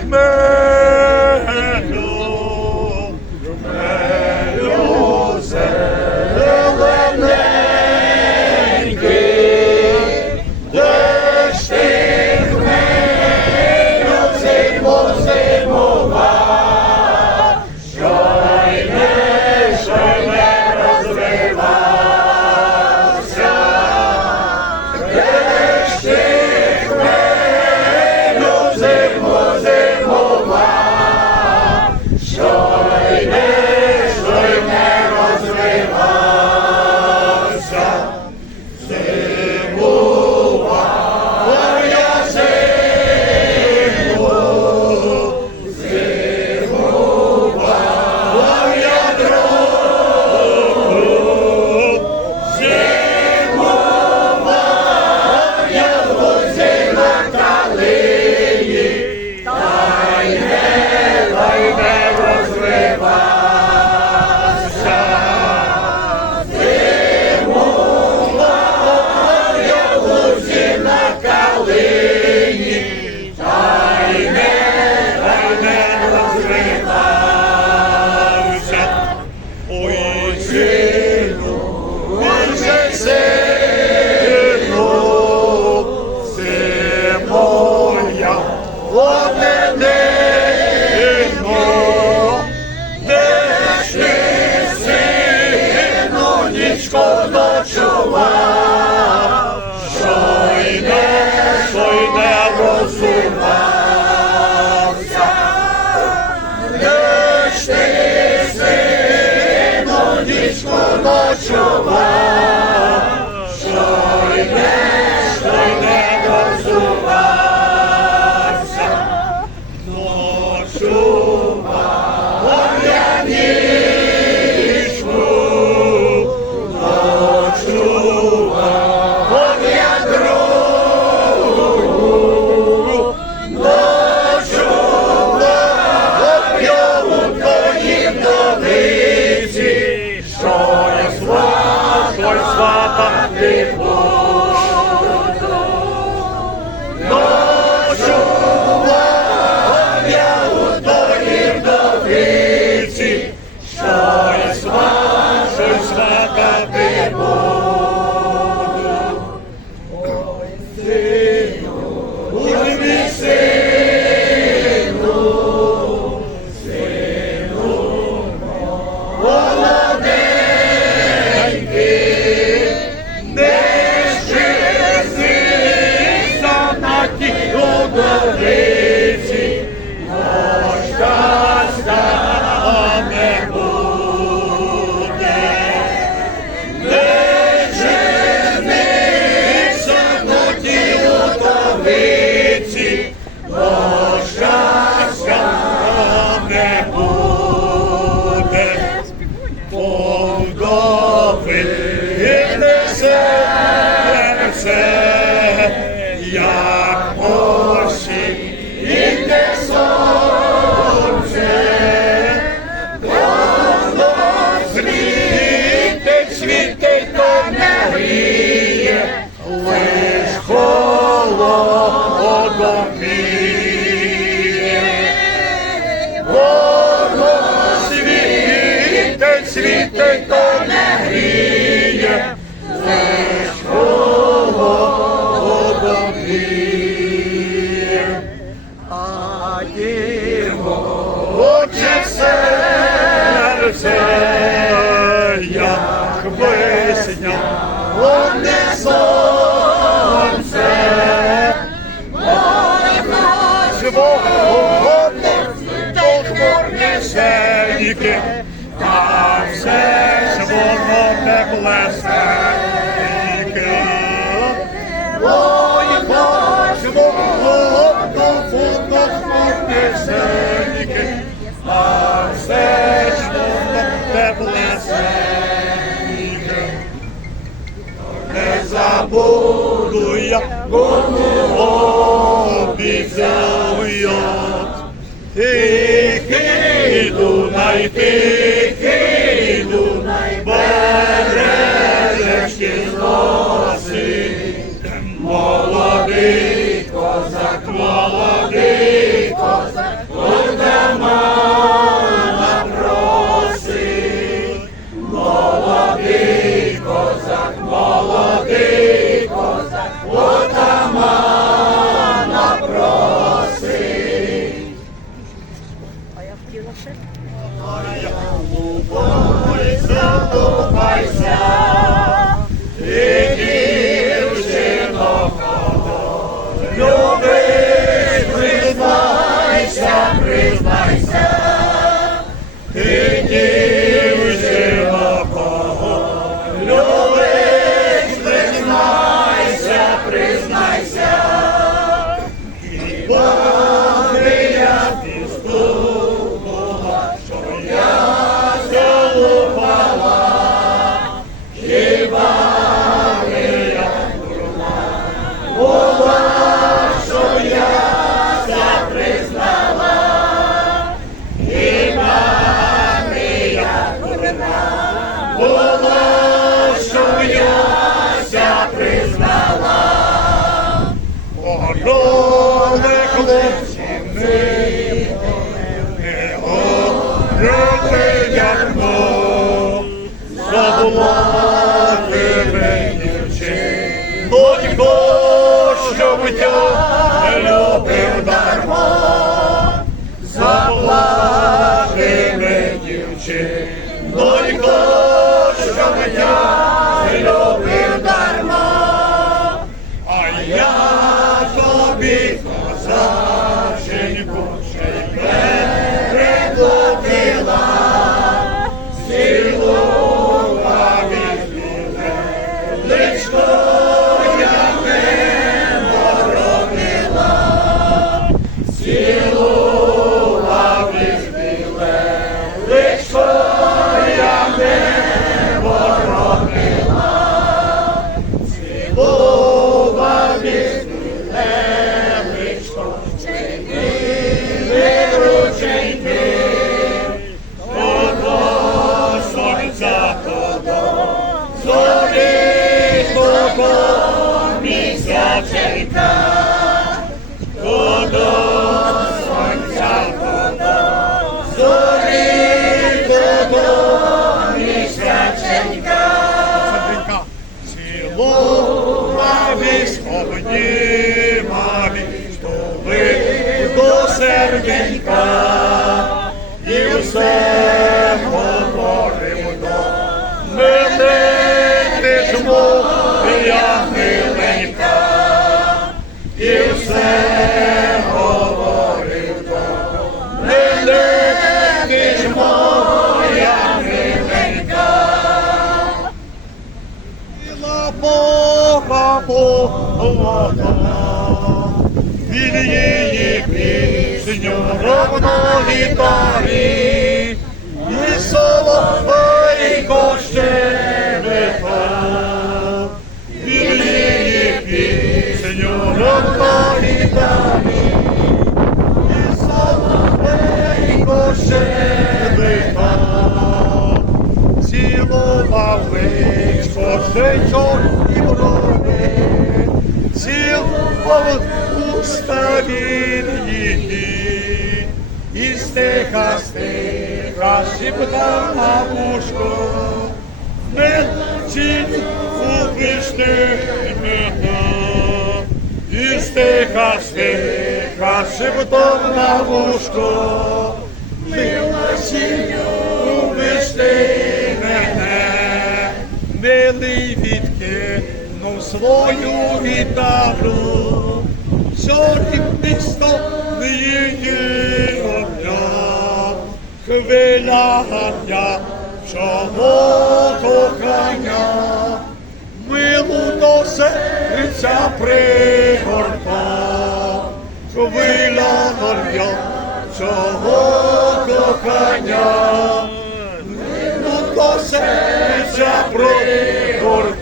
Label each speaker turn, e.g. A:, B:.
A: Amen. нічку ночував, що йде. Lord. віки, та все ж воно не плесе віки. Ой, Боже, воно все ж воно не. Не забуду я, воно life is. Whoa! Rabbi від її пісню ровно вітарі, і соловейко щебетав, він її пісню ровно гітарі, шептав на вушко, мельчить у пішти мене, і стиха, стиха, шептав на вушко, милості убишти мене, милий відкинув свою гітару, зорі місто її обняв, хвиля гарячого кохання, милу до серця пригортав, хвиля гарячого кохання, милу до серця пригортав.